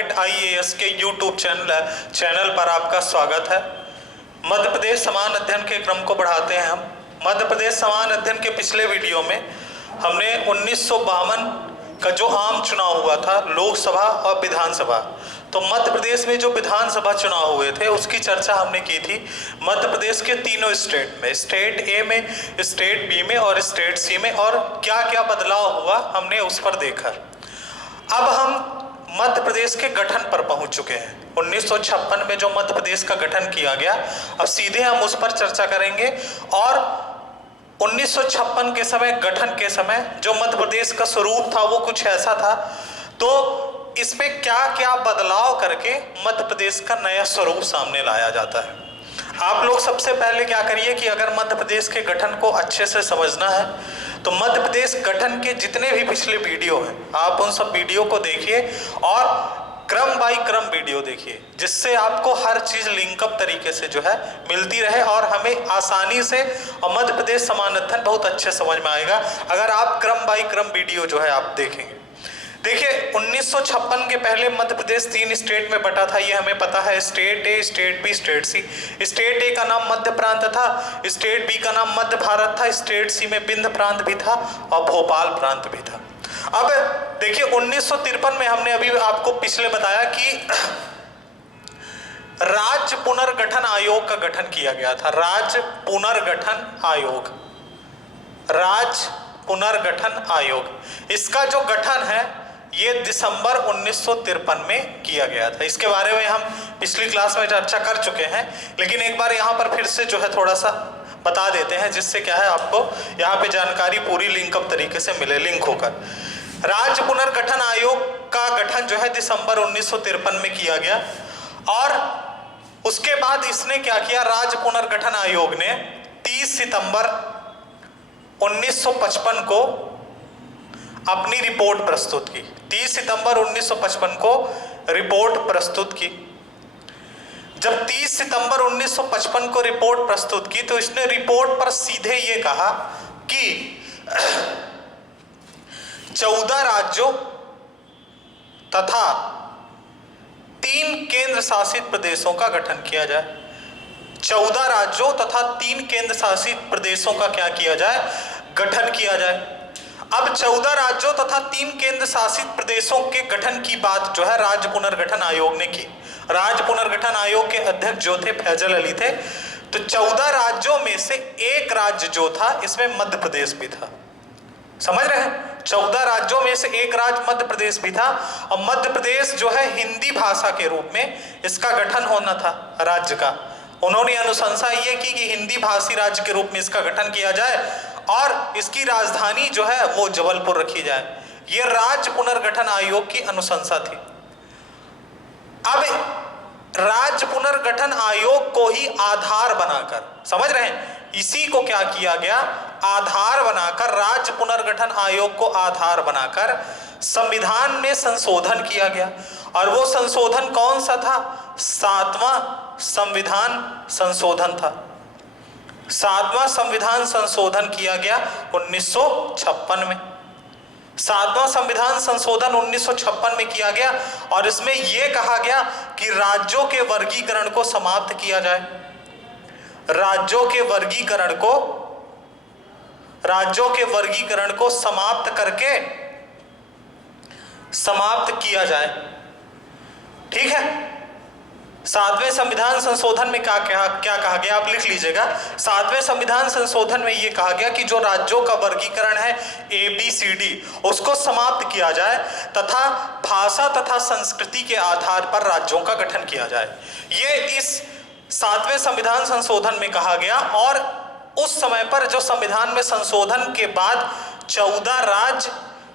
Target IAS के YouTube channel पर आपका स्वागत है। मध्य प्रदेश समान अध्ययन के क्रम को बढ़ाते हैं हम। मध्य प्रदेश समान अध्ययन के पिछले वीडियो में हमने 1952 का जो आम चुनाव हुआ था, लोकसभा और विधानसभा, तो मध्य प्रदेश में जो विधानसभा चुनाव हुए थे उसकी चर्चा हमने की थी मध्य प्रदेश के तीनों स्टेट में, स्टेट ए में, स्टेट बी में और स्टेट सी में, और क्या क्या बदलाव हुआ हमने उस पर देखा। अब हम मध्य प्रदेश के गठन पर पहुंच चुके हैं। 1956 में जो मध्य प्रदेश का गठन किया गया, अब सीधे हम उस पर चर्चा करेंगे। और 1956 के समय, गठन के समय जो मध्य प्रदेश का स्वरूप था वो कुछ ऐसा था, तो इसमें क्या क्या बदलाव करके मध्य प्रदेश का नया स्वरूप सामने लाया जाता है। आप लोग सबसे पहले क्या करिए कि अगर मध्य प्रदेश के गठन को अच्छे से समझना है तो मध्य प्रदेश गठन के जितने भी पिछले वीडियो हैं आप उन सब वीडियो को देखिए और क्रम बाय क्रम वीडियो देखिए, जिससे आपको हर चीज लिंकअप तरीके से जो है मिलती रहे और हमें आसानी से और मध्य प्रदेश समान अध्ययन बहुत अच्छे समझ में आएगा अगर आप क्रम बाय क्रम वीडियो जो है आप देखेंगे। देखिए 1956 के पहले मध्य प्रदेश 3 स्टेट में बटा था, ये हमें पता है, state A, state B, state C. State A का नाम मध्य प्रांत था, स्टेट बी का नाम मध्य भारत था, स्टेट सी में विंध्य प्रांत भी था और भोपाल प्रांत भी था। अब देखिए 1953 में हमने अभी आपको पिछले बताया कि राज्य पुनर्गठन आयोग का गठन किया गया था। राज्य पुनर्गठन आयोग, राज्य पुनर्गठन आयोग, इसका जो गठन है ये दिसंबर 1953 में किया गया था। इसके बारे में हम पिछली क्लास में चर्चा कर चुके हैं, लेकिन एक बार यहाँ पर फिर से जो है थोड़ा सा बता देते हैं, जिससे क्या है आपको यहाँ पे जानकारी पूरी लिंकअप तरीके से मिले, लिंक होकर। राज्य पुनर्गठन आयोग का गठन जो है दिसंबर 1953 में किया गया और उसके बाद इसने क्या किया, राज्य पुनर्गठन आयोग ने 30 सितंबर 1955 को अपनी रिपोर्ट प्रस्तुत की। 30 सितंबर 1955 को रिपोर्ट प्रस्तुत की। जब 30 सितंबर 1955 को रिपोर्ट प्रस्तुत की तो इसने रिपोर्ट पर सीधे ये कहा कि 14 राज्यों तथा 3 केंद्र शासित प्रदेशों का गठन किया जाए। 14 राज्यों तथा 3 केंद्र शासित प्रदेशों का क्या किया जाए, गठन किया जाए। अब 14 राज्यों तथा 3 केंद्र शासित प्रदेशों के गठन की बात जो है राज्य पुनर्गठन आयोग ने की। राज्य पुनर्गठन आयोग के अध्यक्ष जो थे फैजल अली थे। तो 14 राज्यों में से एक राज्य जो था इसमें मध्य प्रदेश भी था। समझ रहे हैं, 14 राज्यों में से एक राज्य मध्य प्रदेश भी था और मध्य प्रदेश जो है हिंदी भाषा के रूप में इसका गठन होना था राज्य का। उन्होंने अनुशंसा ये की कि हिंदी भाषी राज्य के रूप में इसका गठन किया जाए और इसकी राजधानी जो है वो जबलपुर रखी जाए। ये राज्य पुनर्गठन आयोग की अनुशंसा थी। अब राज्य पुनर्गठन आयोग को ही आधार बनाकर, समझ रहे हैं, इसी को क्या किया गया, आधार बनाकर, राज्य पुनर्गठन आयोग को आधार बनाकर संविधान में संशोधन किया गया। और वो संशोधन कौन सा था, 7वां संविधान संशोधन था। 7वां संविधान संशोधन किया गया 1956 में। 7वां संविधान संशोधन 1956 में किया गया और इसमें यह कहा गया कि राज्यों के वर्गीकरण को समाप्त किया जाए। राज्यों के वर्गीकरण को समाप्त किया जाए। ठीक है, 7वें संविधान संशोधन में क्या कहा गया, आप लिख लीजिएगा। 7वें संविधान संशोधन में यह कहा गया कि जो राज्यों का वर्गीकरण है ABCD उसको समाप्त किया जाए तथा भाषा तथा संस्कृति के आधार पर राज्यों का गठन किया जाए। ये इस 7वें संविधान संशोधन में कहा गया। और उस समय पर जो संविधान में संशोधन के बाद 14 राज्य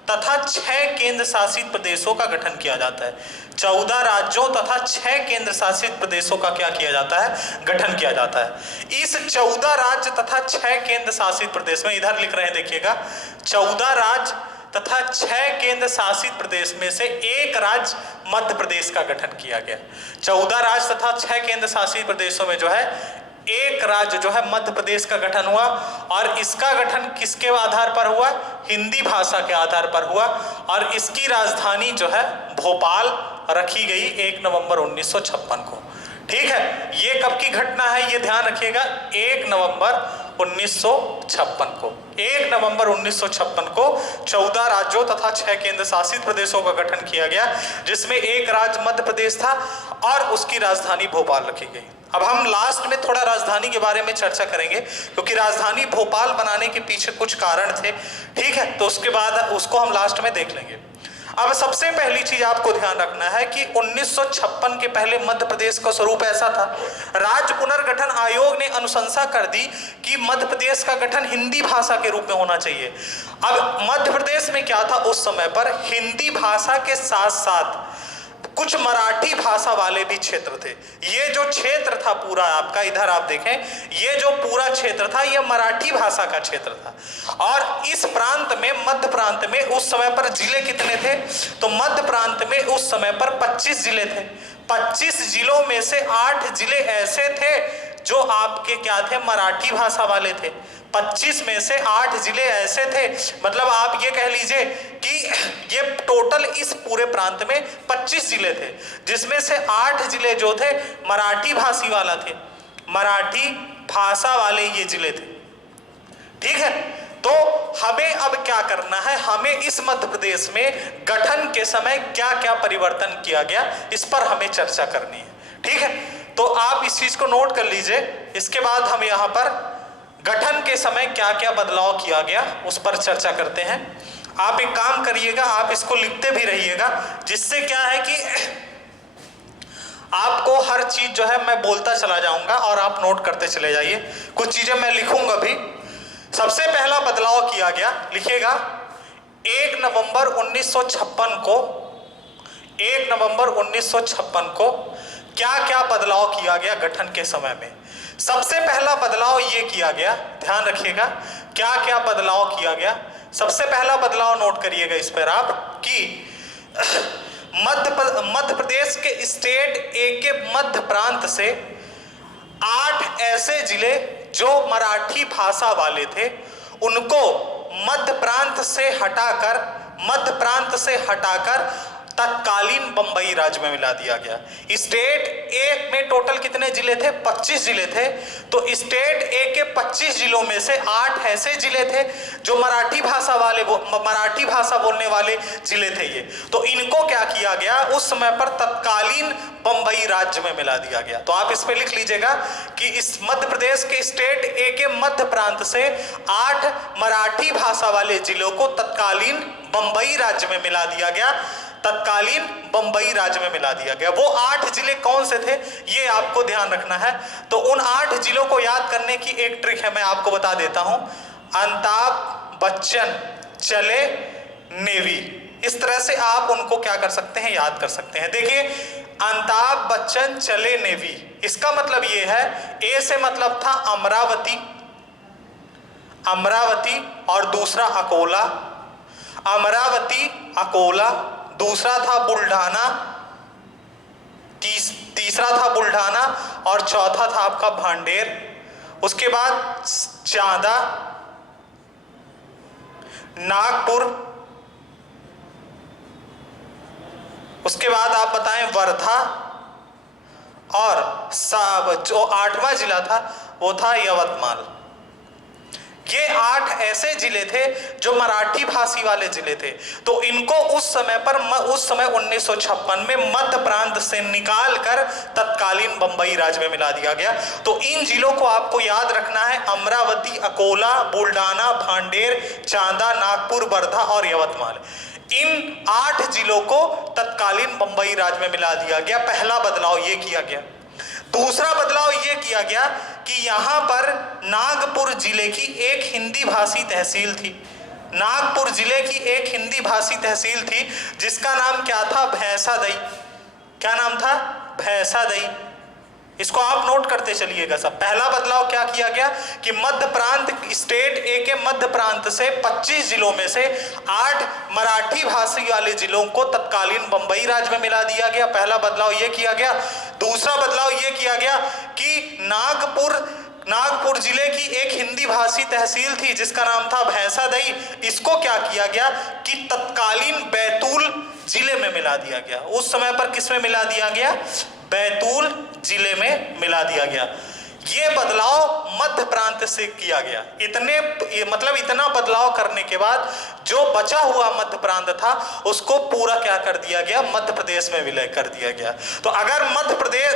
तथा 6 केंद्र शासित प्रदेशों का गठन किया जाता है। 14 राज्यों तथा 6 केंद्र शासित प्रदेशों का क्या किया जाता है, गठन किया जाता है। इस 14 राज्य तथा 6 केंद्र शासित प्रदेश में, इधर लिख रहे हैं देखिएगा, 14 राज्य तथा 6 केंद्र शासित प्रदेश में से एक राज्य मध्य प्रदेश का गठन किया गया। 14 राज्य तथा 6 केंद्र शासित प्रदेशों में जो है एक राज्य जो है मध्य प्रदेश का गठन हुआ। और इसका गठन किसके आधार पर हुआ, हिंदी भाषा के आधार पर हुआ। और इसकी राजधानी जो है भोपाल रखी गई 1 नवंबर 1956 को। ठीक है, ये कब की घटना है ये ध्यान रखिएगा, 1 नवंबर 1956 को। 1 नवंबर 1956 को 14 राज्यों तथा 6 केंद्र शासित प्रदेशों का गठन किया गया, जिसमें एक राज्य मध्य प्रदेश था और उसकी राजधानी भोपाल रखी गई। अब हम लास्ट में थोड़ा राजधानी के बारे में चर्चा करेंगे, क्योंकि राजधानी भोपाल बनाने के पीछे कुछ कारण थे। ठीक है, तो उसके बाद उसको हम लास्ट में देख लेंगे। अब सबसे पहली चीज आपको ध्यान रखना है कि 1956 के पहले मध्य प्रदेश का स्वरूप ऐसा था। राज्य पुनर्गठन आयोग ने अनुशंसा कर दी कि मध्य प्रदेश का गठन हिंदी भाषा के रूप में होना चाहिए। अब मध्य प्रदेश में क्या था, उस समय पर हिंदी भाषा के साथ साथ कुछ मराठी भाषा वाले भी क्षेत्र थे। ये जो क्षेत्र था पूरा आपका, इधर आप देखें, ये जो पूरा क्षेत्र था ये मराठी भाषा का क्षेत्र था। और इस प्रांत में, मध्य प्रांत में उस समय पर जिले कितने थे, तो मध्य प्रांत में उस समय पर 25 जिले थे। 25 जिलों में से 8 जिले ऐसे थे जो आपके क्या थे, मराठी भाषा वाले थे। 25 में से 8 जिले ऐसे थे, मतलब आप ये कह लीजिए कि ये टोटल इस पूरे प्रांत में 25 जिले थे, जिसमें से 8 जिले जो थे मराठी भाषी वाला थे, मराठी भाषा वाले ये जिले थे। ठीक है, तो हमें अब क्या करना है, हमें इस मध्य प्रदेश में गठन के समय क्या क्या परिवर्तन किया गया, इस पर हमें चर्चा करनी है। ठीक है, तो आप इस चीज को नोट कर लीजिए। इसके बाद हम यहाँ पर गठन के समय क्या क्या बदलाव किया गया उस पर चर्चा करते हैं। आप एक काम करिएगा, आप इसको लिखते भी रहिएगा, जिससे क्या है कि आपको हर चीज जो है मैं बोलता चला जाऊंगा और आप नोट करते चले जाइए। कुछ चीजें मैं लिखूंगा भी। सबसे पहला बदलाव किया गया, लिखिएगा, 1 नवंबर 1956 को, 1 नवंबर 1956 को क्या क्या बदलाव किया गया गठन के समय में। सबसे पहला बदलाव ये किया गया, ध्यान रखिएगा क्या क्या बदलाव किया गया। सबसे पहला बदलाव नोट करिएगा इस पर आप कि मध्य प्रदेश के स्टेट ए के मध्य प्रांत से 8 ऐसे जिले जो मराठी भाषा वाले थे उनको मध्य प्रांत से हटाकर तत्कालीन बंबई राज्य में मिला दिया गया। स्टेट ए में टोटल कितने जिले थे, 25 जिले थे। तो स्टेट ए के 25 जिलों में से 8 ऐसे जिले थे जो मराठी भाषा बोलने वाले जिले थे ये। तो इनको क्या किया गया, उस समय पर तत्कालीन बंबई राज्य में मिला दिया गया। तो आप इस पे लिख लीजिएगा कि इस मध्य प्रदेश के स्टेट ए के मध्य प्रांत से 8 मराठी भाषा वाले जिलों को तत्कालीन बंबई राज्य में मिला दिया गया, तत्कालीन बंबई राज्य में मिला दिया गया। वो 8 जिले कौन से थे ये आपको ध्यान रखना है। तो उन 8 जिलों को याद करने की एक ट्रिक है, मैं आपको बता देता हूं। अमिताभ बच्चन चले नेवी, इस तरह से आप उनको क्या कर सकते हैं, याद कर सकते हैं। देखिए, अमिताभ बच्चन चले नेवी, इसका मतलब ये है, ए से मतलब था अमरावती और दूसरा अकोला, अमरावती अकोला, दूसरा था बुल्ढाना, तीसरा था बुल्ढाना और चौथा था आपका भांडेर। उसके बाद चांदा, नागपुर, उसके बाद आप बताएं वर्धा, और जो 8वां जिला था वो था यवतमाल। ये 8 ऐसे जिले थे जो मराठी भाषी वाले जिले थे। तो इनको उस समय 1956 में मध्य प्रांत से निकालकर तत्कालीन बंबई राज्य में मिला दिया गया। तो इन जिलों को आपको याद रखना है, अमरावती, अकोला, बुल्ढाना, भांडेर, चांदा, नागपुर, वर्धा और यवतमाल। इन 8 जिलों को तत्कालीन बंबई राज्य में मिला दिया गया। पहला बदलाव ये किया गया। दूसरा बदलाव यह किया गया कि यहां पर नागपुर जिले की एक हिंदी भाषी तहसील थी। नागपुर जिले की एक हिंदी भाषी तहसील थी जिसका नाम क्या था, भैंसादई। क्या नाम था, भैंसादई। इसको आप नोट करते चलिएगा सब। पहला बदलाव क्या किया गया कि मध्य प्रांत, स्टेट ए के मध्य प्रांत से 25 जिलों में से 8 मराठी भाषी वाले जिलों को तत्कालीन बंबई राज्य में मिला दिया गया। पहला बदलाव यह किया गया। दूसरा बदलाव यह किया गया कि नागपुर नागपुर जिले की एक हिंदी भाषी तहसील थी जिसका नाम था भैंसादई, इसको क्या किया गया कि तत्कालीन बैतूल जिले में मिला दिया गया। उस समय पर किसमें मिला दिया गया? बैतूल जिले में मिला दिया गया। ये बदलाव मध्य प्रांत से किया गया। इतना बदलाव करने के बाद जो बचा हुआ मध्य प्रांत था उसको पूरा क्या कर दिया गया? मध्य प्रदेश में विलय कर दिया गया। तो अगर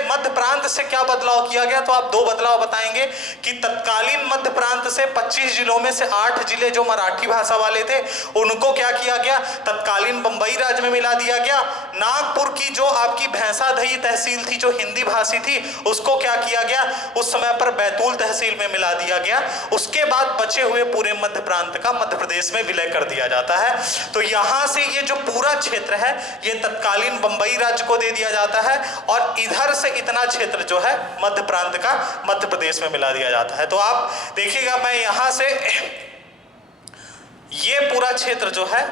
मध्य प्रांत से क्या बदलाव किया गया तो आप दो बदलाव बताएंगे कि तत्कालीन मध्य प्रांत से 25 जिलों में से 8 जिले जो मराठी भाषा वाले थे उनको क्या किया गया? तत्कालीन बंबई राज्य में मिला दिया गया। नागपुर की जो आपकी भैंसादई तहसील थी जो हिंदी भाषी थी उसको क्या किया गया? उस समय पर बैतूल तहसील में मिला दिया गया। उसके बाद बचे हुए पूरे मध्य प्रांत का मध्य प्रदेश में विलय कर दिया जाता है। तो यहां से ये जो पूरा क्षेत्र है ये तत्कालीन बंबई राज्य को दे दिया जाता है और इधर से इतना क्षेत्र जो है मध्य प्रांत का मध्य प्रदेश में मिला दिया जाता है। तो आप देखिएगा मैं यहां से ये पूरा क्षेत्र जो है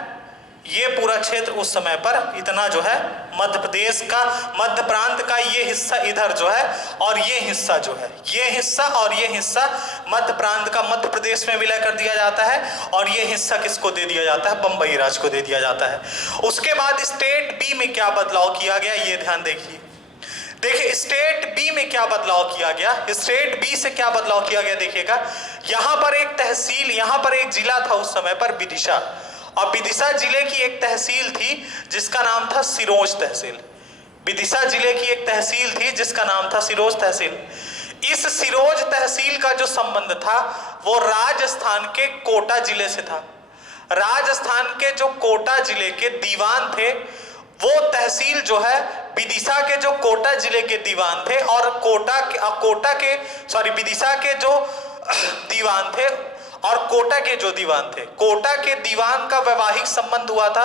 ये पूरा क्षेत्र उस समय पर इतना जो है मध्य प्रदेश का मध्य प्रांत का ये हिस्सा इधर जो है और ये हिस्सा जो है ये हिस्सा और ये हिस्सा मध्य प्रांत का मध्य प्रदेश में विलय कर दिया जाता है और ये हिस्सा किसको दे दिया जाता है? बंबई राज्य को दे दिया जाता है। उसके बाद स्टेट बी में क्या बदलाव किया गया ये ध्यान देखिए। देखिए स्टेट बी में क्या बदलाव किया गया? स्टेट बी से क्या बदलाव किया गया देखिएगा। यहां पर एक तहसील यहां पर एक जिला था उस समय पर विदिशा, और विदिशा जिले की एक तहसील थी जिसका नाम था सिरोंज तहसील। विदिशा जिले की एक तहसील थी जिसका नाम था सिरोंज तहसील। इस सिरोंज तहसील का जो संबंध था वो राजस्थान के कोटा जिले से था। राजस्थान के जो कोटा जिले के दीवान थे वो तहसील जो है विदिशा के जो कोटा जिले के दीवान थे और विदिशा के जो दीवान थे और कोटा के जो दीवान थे, कोटा के दीवान का वैवाहिक संबंध हुआ था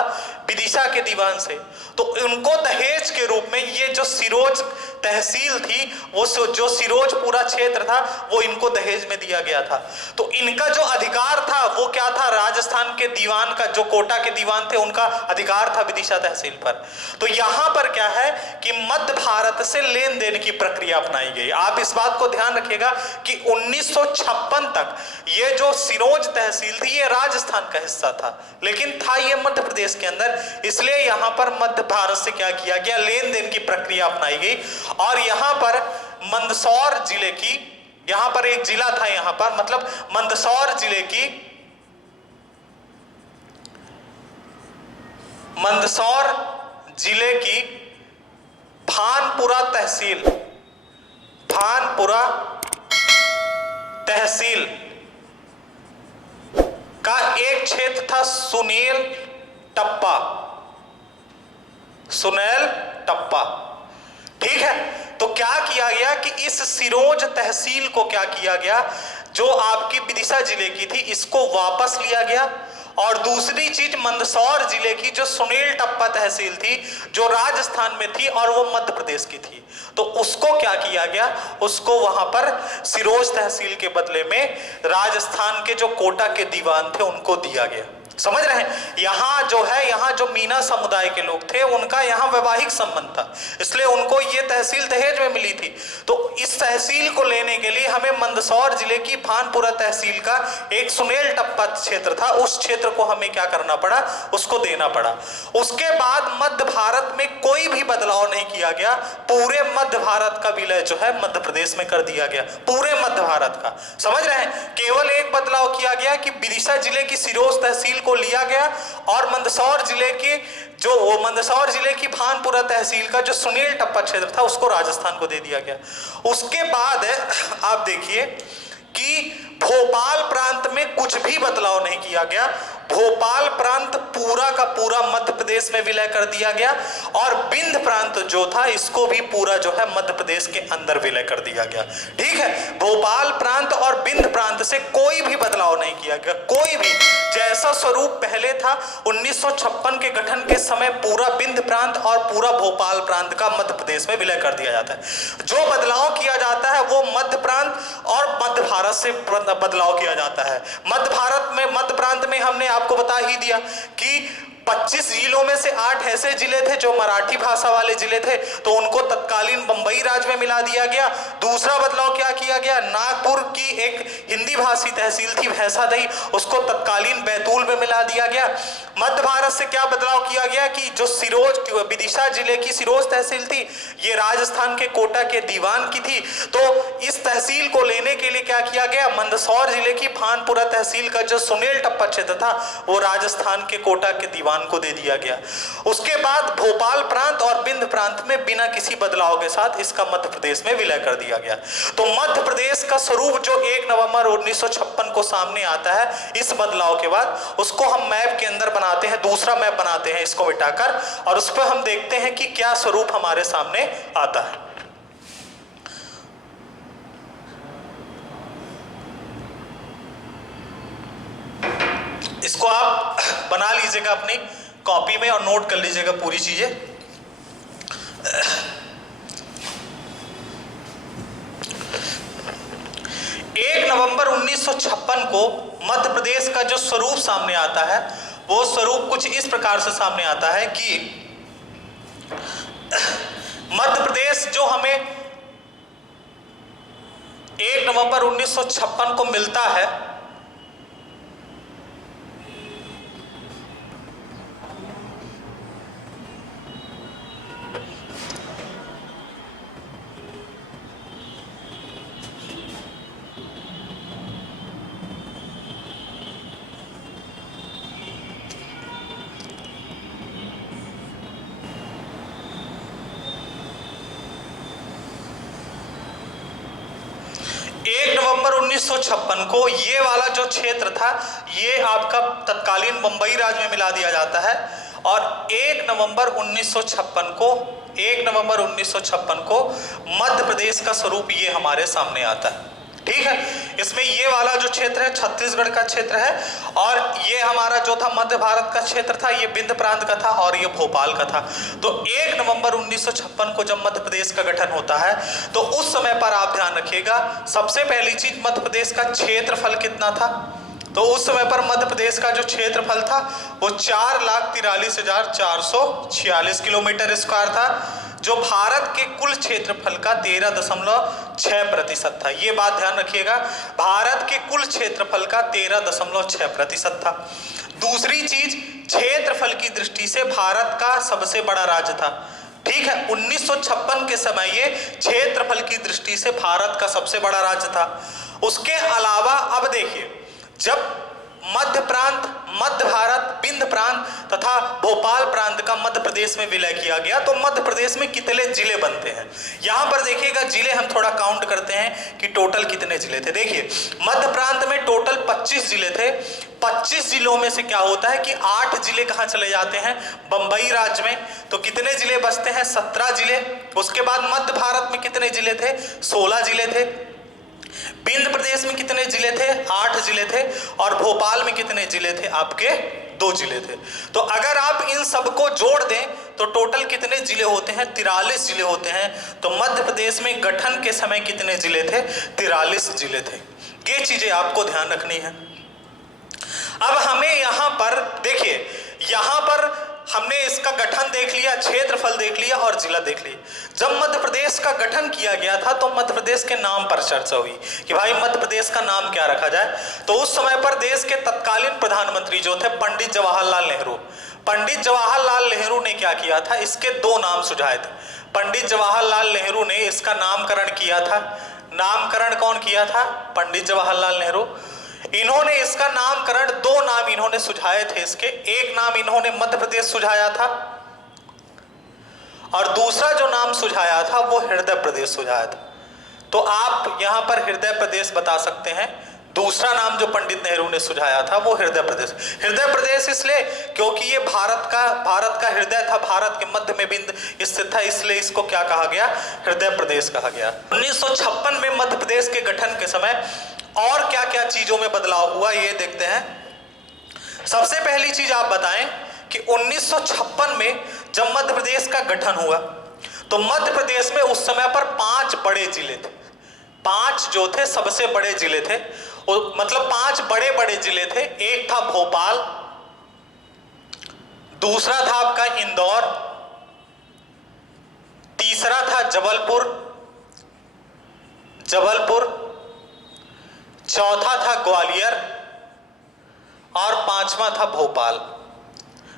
विदिशा के दीवान से। तो उनको दहेज के रूप में ये जो सिरोंज तहसील थी वो जो सिरोंज पूरा क्षेत्र था वो इनको दहेज में दिया गया था। तो इनका जो अधिकार था वो क्या था? राजस्थान के दीवान का जो कोटा के दीवान थे उनका अधिकार था विदिशा तहसील पर। तो यहां पर क्या है कि मध्य भारत से लेन देन की प्रक्रिया अपनाई गई। आप इस बात को ध्यान रखिएगा कि 1956 तक ये जो सिरोंज तहसील थी ये राजस्थान का हिस्सा था लेकिन था ये मध्य प्रदेश के अंदर, इसलिए यहां पर मध्य भारत से क्या किया गया? लेन देन की प्रक्रिया अपनाई गई। और यहां पर मंदसौर जिले की यहां पर एक जिला था यहां पर मतलब मंदसौर जिले की भानपुरा तहसील का एक क्षेत्र था सुनेल टप्पा। ठीक है, तो क्या किया गया कि इस सिरोंज तहसील को क्या किया गया? जो आपकी विदिशा जिले की थी इसको वापस लिया गया और दूसरी चीज मंदसौर जिले की जो सुनेल टप्पा तहसील थी जो राजस्थान में थी और वो मध्य प्रदेश की थी, तो उसको क्या किया गया? उसको वहां पर सिरोंज तहसील के बदले में राजस्थान के जो कोटा के दीवान थे उनको दिया गया। समझ रहे हैं? यहाँ जो मीना समुदाय के लोग थे उनका यहाँ वैवाहिक संबंध था इसलिए उनको ये तहसील दहेज में मिली थी। तो इस तहसील को लेने के लिए हमें मंदसौर जिले की भानपुरा तहसील का एक सुनेल टप्पा क्षेत्र था, उस क्षेत्र को हमें क्या करना पड़ा? उसको देना पड़ा। उसके बाद मध्य भारत में कोई भी बदलाव नहीं किया गया, पूरे मध्य भारत का विलय जो है मध्य प्रदेश में कर दिया गया, पूरे मध्य भारत का। समझ रहे हैं? केवल एक बदलाव किया गया कि विदिशा जिले की सिरोंज तहसील को लिया गया और मंदसौर जिले की भानपुरा तहसील का जो सुनेल टप्पा क्षेत्र था उसको राजस्थान को दे दिया गया। उसके बाद आप देखिए कि भोपाल प्रांत में कुछ भी बदलाव नहीं किया गया। भोपाल प्रांत पूरा का पूरा मध्य प्रदेश में विलय कर दिया गया और बिंद प्रांत जो था इसको भी पूरा जो है मध्य प्रदेश के अंदर विलय कर दिया गया। ठीक है, भोपाल प्रांत और बिंद प्रांत से कोई भी बदलाव नहीं किया गया, कोई भी। जैसा स्वरूप पहले था 1956 के गठन के समय पूरा बिंद प्रांत और पूरा भोपाल प्रांत का मध्य प्रदेश में विलय कर दिया जाता है। जो बदलाव किया जाता है वो मध्य प्रांत और मध्य भारत से बदलाव किया जाता है। मध्य प्रांत में हमने आपको बता ही दिया कि 25 जिलों में से 8 ऐसे जिले थे जो मराठी भाषा वाले जिले थे, तो उनको तत्कालीन बंबई राज्य में मिला दिया गया। दूसरा बदलाव क्या किया गया, नागपुर की एक हिंदी भाषी तहसील थी भैंसादई, उसको तत्कालीन बैतूल में मिला दिया गया। मध्य भारत से क्या बदलाव किया गया कि जो सिरोज विदिशा जिले की सिरोज तहसील थी, ये राजस्थान के कोटा के दीवान की थी, तो इस तहसील को लेने के लिए क्या किया गया, मंदसौर जिले की भानपुरा तहसील का जो सुनील टप्पा क्षेत्र था वो राजस्थान के कोटा के दीवान को दे दिया गया। उसके बाद भोपाल प्रांत और बिंद प्रांत में बिना किसी बदलाव के साथ इसका मध्य प्रदेश में विलय कर दिया गया। तो मध्य प्रदेश का स्वरूप जो 1 नवंबर 1956 को सामने आता है इस बदलाव के बाद, उसको हम मैप के अंदर बनाते हैं, दूसरा मैप बनाते हैं इसको मिटाकर, और उस पर हम देखते हैं कि क्या स्वरूप हमारे सामने आता है। इसको आप बना लीजिएगा अपनी कॉपी में और नोट कर लीजिएगा पूरी चीजें। 1 नवंबर 1956 को मध्य प्रदेश का जो स्वरूप सामने आता है वो स्वरूप कुछ इस प्रकार से सामने आता है कि मध्य प्रदेश जो हमें 1 नवंबर 1956 को मिलता है, नवंबर 1956 को ये वाला जो क्षेत्र था ये आपका तत्कालीन बंबई राज्य में मिला दिया जाता है, और 1 नवंबर 1956 को मध्य प्रदेश का स्वरूप ये हमारे सामने आता है। ठीक है, इसमें ये वाला जो क्षेत्र है छत्तीसगढ़ का क्षेत्र है, और ये हमारा जो था मध्य भारत का क्षेत्र था ये बिंद प्रांत का था, और ये भोपाल का था। तो 1 नवंबर 1956 को जब मध्य प्रदेश का गठन होता है तो उस समय पर आप ध्यान रखिएगा, सबसे पहली चीज मध्य प्रदेश का क्षेत्रफल कितना था, तो उस समय पर मध्य प्रदेश का जो क्षेत्रफल था वो 4,43,446 किलोमीटर स्क्वायर था, जो भारत के कुल क्षेत्रफल का 13.6% था। ये बात ध्यान रखिएगा, भारत के कुल क्षेत्रफल का 13.6% था। दूसरी चीज, क्षेत्रफल की दृष्टि से भारत का सबसे बड़ा राज्य था। ठीक है, 1956 के समय ये क्षेत्रफल की दृष्टि से भारत का सबसे बड़ा राज्य था। उसके अलावा अब देखिए, जब मध्य प्रांत, मध्य भारत, बिंद प्रांत तथा भोपाल प्रांत का मध्य प्रदेश में विलय किया गया तो मध्य प्रदेश में कितने जिले बनते हैं, यहां पर देखिएगा जिले हम थोड़ा काउंट करते हैं कि टोटल कितने जिले थे। देखिए मध्य प्रांत में टोटल 25 जिले थे। 25 जिलों में से क्या होता है कि 8 जिले कहां चले जाते हैं, बंबई राज्य में, तो कितने जिले बचते हैं, 17 जिले। उसके बाद मध्य भारत में कितने जिले थे, 16 जिले थे। बिंद प्रदेश में कितने जिले थे, 8 जिले थे, और भोपाल में कितने जिले थे, आपके 2 जिले थे। तो अगर आप इन सबको जोड़ दें तो टोटल कितने जिले होते हैं, 43 जिले होते हैं। तो मध्य प्रदेश में गठन के समय कितने जिले थे, 43 जिले थे। ये चीजें आपको ध्यान रखनी है। अब हमें यहां पर देखिए, यहां पर हमने इसका गठन देख लिया, क्षेत्रफल देख लिया और जिला देख लिया। जब मध्य प्रदेश का गठन किया गया था तो मध्य प्रदेश के नाम पर चर्चा हुई कि भाई मध्य प्रदेश का नाम क्या रखा जाए। तो उस समय पर देश के तत्कालीन प्रधानमंत्री जो थे पंडित जवाहरलाल नेहरू, पंडित जवाहरलाल नेहरू ने क्या किया था, इसके 2 नाम सुझाए थे। पंडित जवाहरलाल नेहरू ने इसका नामकरण किया था। नामकरण कौन किया था, पंडित जवाहरलाल नेहरू। इन्होंने इसका नामकरण, 2 नाम इन्होंने सुझाए थे इसके। एक नाम इन्होंने मध्य प्रदेश सुझाया था और दूसरा जो नाम सुझाया था वो हृदय प्रदेश सुझाया था। तो आप यहां पर हृदय प्रदेश बता सकते हैं। दूसरा नाम जो पंडित नेहरू ने सुझाया था वो हृदय प्रदेश। हृदय प्रदेश इसलिए क्योंकि ये भारत का हृदय था, भारत के मध्य में बिंद स्थित था, इसलिए इसको क्या कहा गया, हृदय प्रदेश कहा गया। 1956 में मध्य प्रदेश के गठन के समय और क्या क्या चीजों में बदलाव हुआ ये देखते हैं। सबसे पहली चीज आप बताएं कि 1956 में जब मध्य प्रदेश का गठन हुआ तो मध्य प्रदेश में उस समय पर 5 बड़े जिले थे। 5 जो थे सबसे बड़े जिले थे, मतलब 5 बड़े बड़े जिले थे। एक था भोपाल, दूसरा था आपका इंदौर, तीसरा था जबलपुर, चौथा था ग्वालियर और पांचवा था भोपाल।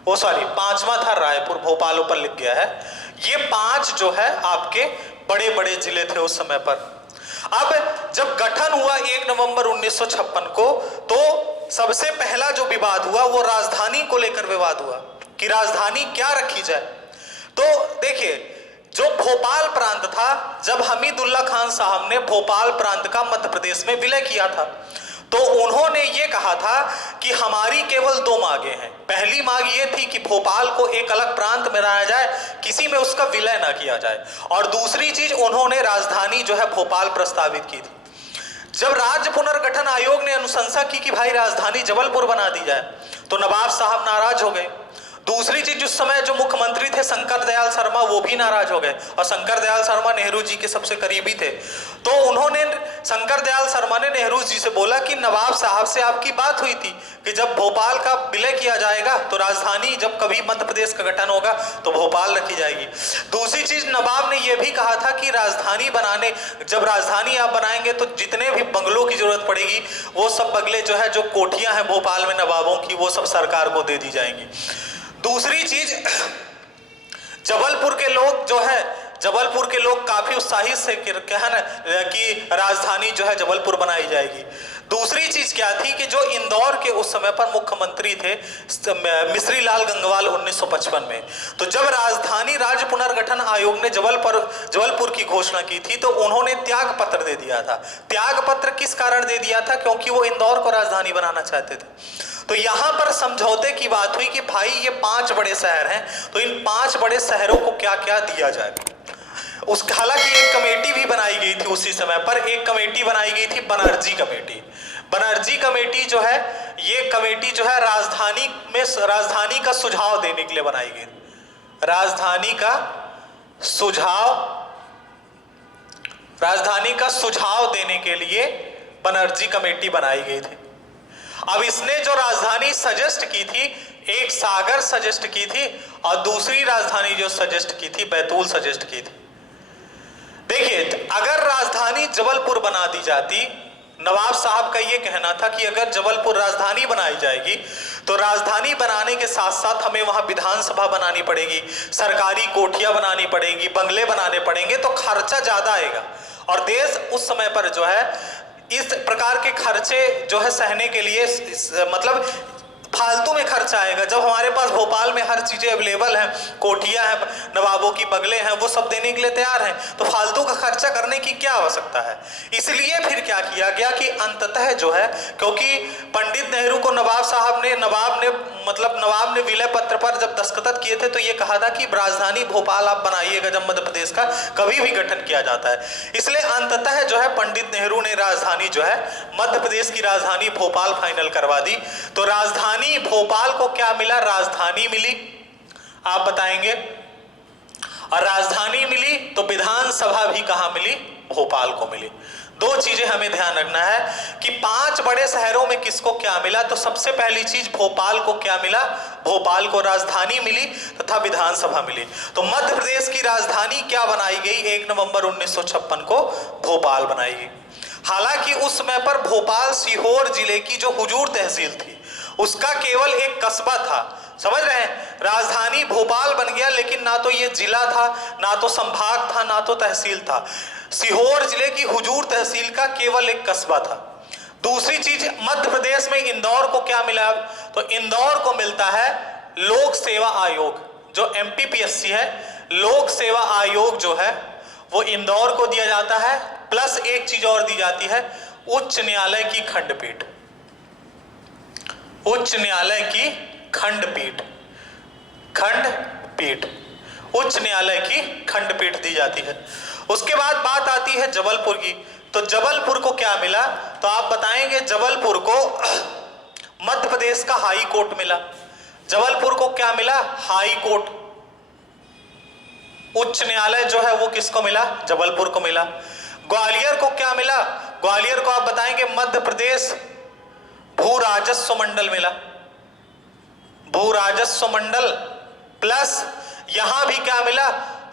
पांचवा था रायपुर, भोपाल ऊपर लिख गया है। ये 5 जो है आपके बड़े बड़े जिले थे उस समय पर। अब जब गठन हुआ 1 नवंबर 1956 को, तो सबसे पहला जो विवाद हुआ वो राजधानी को लेकर विवाद हुआ कि राजधानी क्या रखी जाए। तो देखिए, जो भोपाल प्रांत था, जब हमीदुल्लाह खान साहब ने भोपाल प्रांत का मध्य प्रदेश में विलय किया था, तो उन्होंने ये कहा था कि हमारी केवल 2 मांगे हैं। पहली मांग ये थी कि भोपाल को एक अलग प्रांत में लाया जाए, किसी में उसका विलय ना किया जाए, और दूसरी चीज उन्होंने राजधानी जो है भोपाल प्रस्तावित की थी। जब राज्य पुनर्गठन आयोग ने अनुशंसा की कि भाई राजधानी जबलपुर बना दी जाए, तो नवाब साहब नाराज हो गए। दूसरी चीज, उस समय जो मुख्यमंत्री थे शंकर दयाल शर्मा, वो भी नाराज हो गए, और शंकर दयाल शर्मा नेहरू जी के सबसे करीबी थे। तो शंकर दयाल शर्मा ने नेहरू जी से बोला कि नवाब साहब से आपकी बात हुई थी कि जब भोपाल का विलय किया जाएगा तो राजधानी, जब कभी मध्य प्रदेश का गठन होगा तो भोपाल रखी जाएगी। दूसरी चीज, नवाब ने यह भी कहा था कि जब राजधानी आप बनाएंगे तो जितने भी बंगलों की जरूरत पड़ेगी, वो सब बंगले जो है, जो कोठियां हैं भोपाल में नवाबों की, वो सब सरकार को दे दी जाएंगी। दूसरी चीज, जबलपुर के लोग काफी उत्साहित से कहना कि राजधानी जो है जबलपुर बनाई जाएगी। दूसरी चीज क्या थी कि जो इंदौर के उस समय पर मुख्यमंत्री थे मिश्री लाल गंगवाल 1955 में, तो जब राजधानी राज्य पुनर्गठन आयोग ने जबलपुर की घोषणा की थी, तो उन्होंने त्याग पत्र दे दिया था। त्याग पत्र किस कारण दे दिया था? क्योंकि वो इंदौर को राजधानी बनाना चाहते थे। तो यहां पर समझौते की बात हुई कि भाई ये 5 बड़े शहर हैं, तो इन 5 बड़े शहरों को क्या क्या दिया जाए। हालांकि एक कमेटी भी बनाई गई थी उसी समय पर, एक कमेटी बनाई गई थी बनर्जी कमेटी। बनर्जी कमेटी जो है, ये कमेटी जो है राजधानी का सुझाव देने के लिए बनाई गई। राजधानी का सुझाव देने के लिए बनर्जी कमेटी बनाई गई थी। अब इसने जो राजधानी सजेस्ट की थी, एक सागर सजेस्ट की थी और दूसरी राजधानी जो सजेस्ट की थी बैतूल सजेस्ट की थी। देखिए, अगर राजधानी जबलपुर बना दी जाती, नवाब साहब का यह कहना था कि अगर जबलपुर राजधानी बनाई जाएगी तो राजधानी बनाने के साथ साथ हमें वहां विधानसभा बनानी पड़ेगी, सरकारी कोठियां बनानी पड़ेगी, बंगले बनाने पड़ेंगे, तो खर्चा ज्यादा आएगा। और देश उस समय पर जो है इस प्रकार के खर्चे जो है सहने के लिए मतलब फालतू में खर्चा आएगा। जब हमारे पास भोपाल में हर चीजें अवेलेबल हैं, कोठियां हैं, नवाबों की बंगले हैं, वो सब देने के लिए तैयार हैं, तो फालतू का खर्चा करने की क्या आवश्यकता है। इसलिए फिर क्या किया गया कि अंततः जो है, क्योंकि पंडित नेहरू को नवाब ने विलय पत्र पर जब दस्तखत किए थे तो ये कहा था कि राजधानी भोपाल आप बनाइएगा जब मध्य प्रदेश का कभी भी गठन किया जाता है। इसलिए अंततः जो है पंडित नेहरू ने राजधानी जो है मध्य प्रदेश की राजधानी भोपाल फाइनल करवा दी। तो राजधानी भोपाल को क्या मिला? राजधानी मिली, आप बताएंगे। और राजधानी मिली तो विधानसभा भी कहां मिली? भोपाल को मिली। 2 चीजें हमें ध्यान रखना है कि 5 बड़े शहरों में किसको क्या मिला। तो सबसे पहली चीज भोपाल को क्या मिला? भोपाल को राजधानी मिली तथा विधानसभा मिली। तो मध्य प्रदेश की राजधानी क्या बनाई गई? 1 नवंबर 1956 को भोपाल बनाई गई। हालांकि उस समय पर भोपाल सीहोर जिले की जो हुजूर तहसील थी उसका केवल एक कस्बा था। समझ रहे हैं? राजधानी भोपाल बन गया, लेकिन ना तो ये जिला था, ना तो संभाग था, ना तो तहसील था। सीहोर जिले की हुजूर तहसील का केवल एक कस्बा था। दूसरी चीज, मध्य प्रदेश में इंदौर को क्या मिला? तो इंदौर को मिलता है लोक सेवा आयोग, जो MPPSC है, लोक सेवा आयोग जो है वो इंदौर को दिया जाता है। प्लस एक चीज और दी जाती है, उच्च न्यायालय की खंडपीठ। उच्च न्यायालय की खंडपीठ उच्च न्यायालय की खंडपीठ दी जाती है। उसके बाद बात आती है जबलपुर की। तो जबलपुर को क्या मिला? तो आप बताएंगे, जबलपुर को मध्य प्रदेश का हाई कोर्ट मिला। जबलपुर को क्या मिला? High court. उच्च न्यायालय जो है वो किसको मिला? जबलपुर को मिला। ग्वालियर को क्या मिला? ग्वालियर को आप बताएंगे मध्य प्रदेश भू राजस्व मंडल मिला। भू राजस्व मंडल प्लस यहां भी क्या मिला,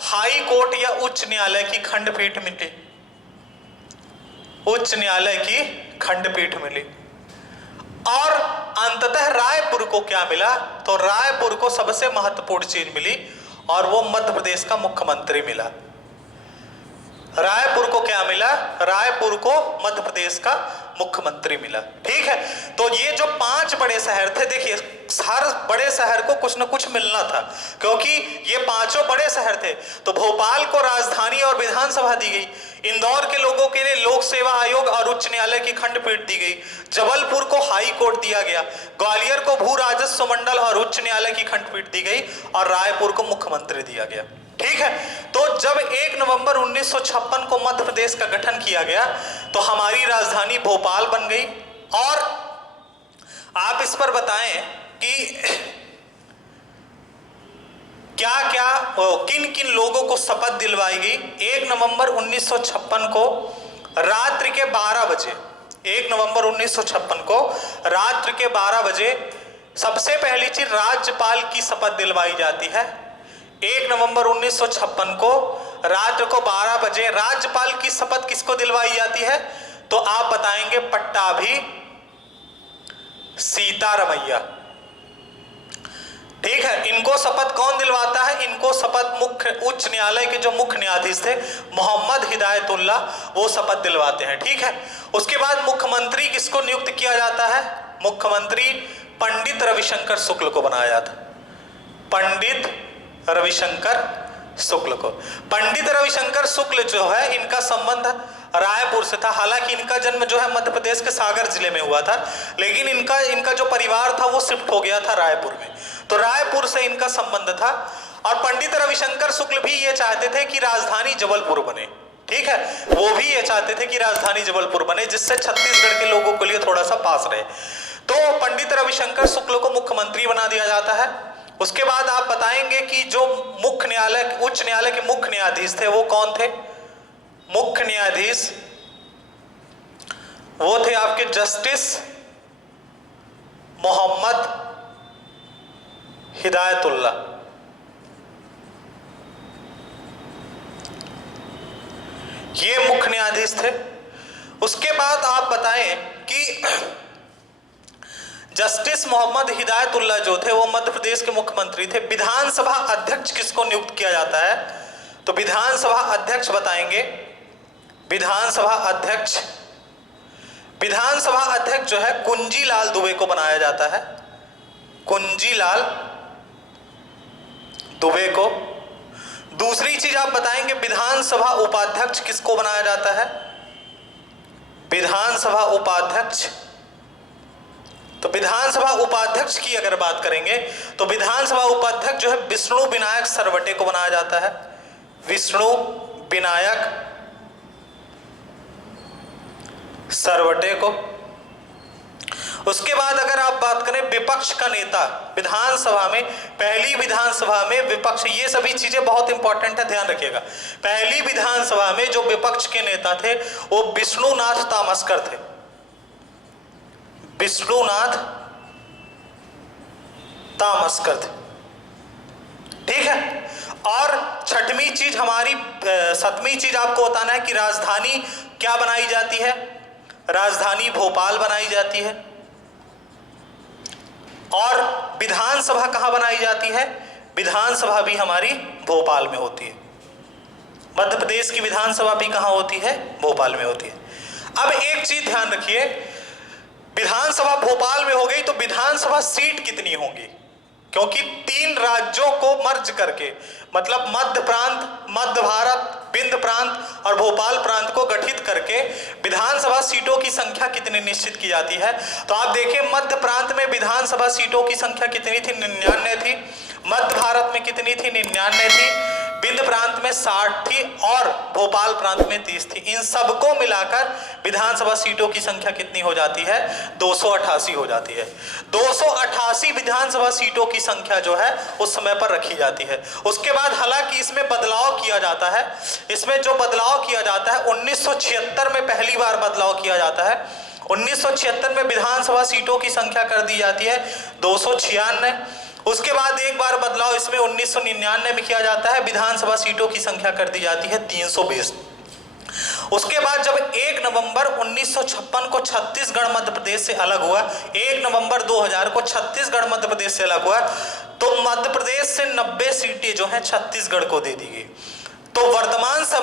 हाई कोर्ट या उच्च न्यायालय की खंडपीठ मिली, उच्च न्यायालय की खंडपीठ मिली। और अंततः रायपुर को क्या मिला, तो रायपुर को सबसे महत्वपूर्ण चीज मिली और वो मध्य प्रदेश का मुख्यमंत्री मिला। रायपुर को क्या मिला, रायपुर को मध्य प्रदेश का मुख्यमंत्री मिला। ठीक है, तो ये जो 5 बड़े शहर थे, देखिए हर बड़े शहर को कुछ न कुछ मिलना था, क्योंकि ये 5 बड़े शहर थे। तो भोपाल को राजधानी और विधानसभा दी गई, इंदौर के लोगों के लिए लोक सेवा आयोग और उच्च न्यायालय की खंडपीठ दी गई, जबलपुर को हाई कोर्ट दिया गया, ग्वालियर को भू राजस्व मंडल और उच्च न्यायालय की खंडपीठ दी गई और रायपुर को मुख्यमंत्री दिया गया। ठीक है, तो जब 1 नवंबर 1956 को मध्य प्रदेश का गठन किया गया तो हमारी राजधानी भोपाल बन गई। और आप इस पर बताएं कि क्या क्या किन किन लोगों को शपथ दिलवाई गई। 1 नवंबर 1956 को रात्रि के 12 बजे, 1 नवंबर 1956 को रात्रि के 12 बजे सबसे पहली चीज राज्यपाल की शपथ दिलवाई जाती है। 1 नवंबर 1956 को रात को 12 बजे राज्यपाल की शपथ किसको दिलवाई जाती है, तो आप बताएंगे पट्टाभी सीतारमैया। ठीक है, इनको शपथ कौन दिलवाता है, इनको शपथ मुख्य उच्च न्यायालय के जो मुख्य न्यायाधीश थे मोहम्मद हिदायतुल्लाह, वो शपथ दिलवाते हैं। ठीक है, उसके बाद मुख्यमंत्री किसको नियुक्त किया जाता है, मुख्यमंत्री पंडित रविशंकर शुक्ल को बनाया जाता है, पंडित रविशंकर शुक्ल को। पंडित रविशंकर शुक्ल जो है, इनका संबंध रायपुर से था। हालांकि इनका जन्म जो है मध्य प्रदेश के सागर जिले में हुआ था, लेकिन इनका जो परिवार था वो शिफ्ट हो गया था रायपुर में, तो रायपुर से इनका संबंध था। और पंडित रविशंकर शुक्ल भी ये चाहते थे कि राजधानी जबलपुर बने। ठीक है, वो भी ये चाहते थे कि राजधानी जबलपुर बने, जिससे छत्तीसगढ़ के लोगों के लिए थोड़ा सा पास रहे। तो पंडित रविशंकर शुक्ल को मुख्यमंत्री बना दिया जाता है। उसके बाद आप बताएंगे कि जो मुख्य न्यायालय, उच्च न्यायालय के मुख्य न्यायाधीश थे वो कौन थे, मुख्य न्यायाधीश वो थे आपके जस्टिस मोहम्मद हिदायतुल्लाह। ये मुख्य न्यायाधीश थे। उसके बाद आप बताएं कि जस्टिस मोहम्मद हिदायतुल्लाह जो थे वो मध्य प्रदेश के मुख्यमंत्री थे। विधानसभा अध्यक्ष किसको नियुक्त किया जाता है, तो विधानसभा अध्यक्ष बताएंगे, विधानसभा अध्यक्ष जो है कुंजीलाल दुबे को बनाया जाता है, कुंजीलाल दुबे को। दूसरी चीज आप बताएंगे, विधानसभा उपाध्यक्ष किसको बनाया जाता है, विधानसभा उपाध्यक्ष। तो विधानसभा उपाध्यक्ष की अगर बात करेंगे तो विधानसभा उपाध्यक्ष जो है विष्णु विनायक सरवटे को बनाया जाता है, विष्णु विनायक सरवटे को। उसके बाद अगर आप बात करें विपक्ष का नेता, विधानसभा में, पहली विधानसभा में विपक्ष, ये सभी चीजें बहुत इंपॉर्टेंट है, ध्यान रखिएगा। पहली विधानसभा में जो विपक्ष के नेता थे वो विष्णुनाथ तामस्कर थे, विष्णुनाथ तामस्कर थे। ठीक है, और छठवीं चीज हमारी, 7वीं चीज आपको बताना है कि राजधानी क्या बनाई जाती है, राजधानी भोपाल बनाई जाती है। और विधानसभा कहां बनाई जाती है, विधानसभा भी हमारी भोपाल में होती है। मध्य प्रदेश की विधानसभा भी कहां होती है, भोपाल में होती है। अब एक चीज ध्यान रखिए, विधानसभा भोपाल में हो गई तो विधानसभा सीट कितनी होंगी, क्योंकि 3 राज्यों को मर्ज करके, मतलब मध्य प्रांत, मध्य भारत, विंध्य प्रांत और भोपाल प्रांत को गठित करके विधानसभा सीटों की संख्या कितनी निश्चित की जाती है। तो आप देखिए, मध्य प्रांत में विधानसभा सीटों की संख्या कितनी थी, 99 थी। मध्य भारत में कितनी थी, 99 थी। विंध्य प्रांत में 60 थी और भोपाल प्रांत में 30 थी। इन सबको मिलाकर विधानसभा सीटों की संख्या कितनी हो जाती है, 288 हो जाती है। 288 विधानसभा सीटों की संख्या जो है उस समय पर रखी जाती है। उसके बाद हालांकि इसमें बदलाव किया जाता है, इसमें जो बदलाव किया जाता है 1976 में पहली बार बदलाव किया जाता है। 1976 में विधानसभा सीटों की संख्या कर दी जाती है 296। उसके बाद एक बार बदलाव इसमें 1999 में किया जाता है, विधानसभा सीटों की संख्या कर दी जाती है 320। उसके बाद जब 1 नवंबर 1956 को छत्तीसगढ़ मध्य प्रदेश से अलग हुआ, 1 नवंबर 2000 को छत्तीसगढ़ मध्य प्रदेश से अलग हुआ, तो मध्य प्रदेश से 90 सीटें जो हैं छत्तीसगढ़ को दे दी गई। तो वर्तमान समय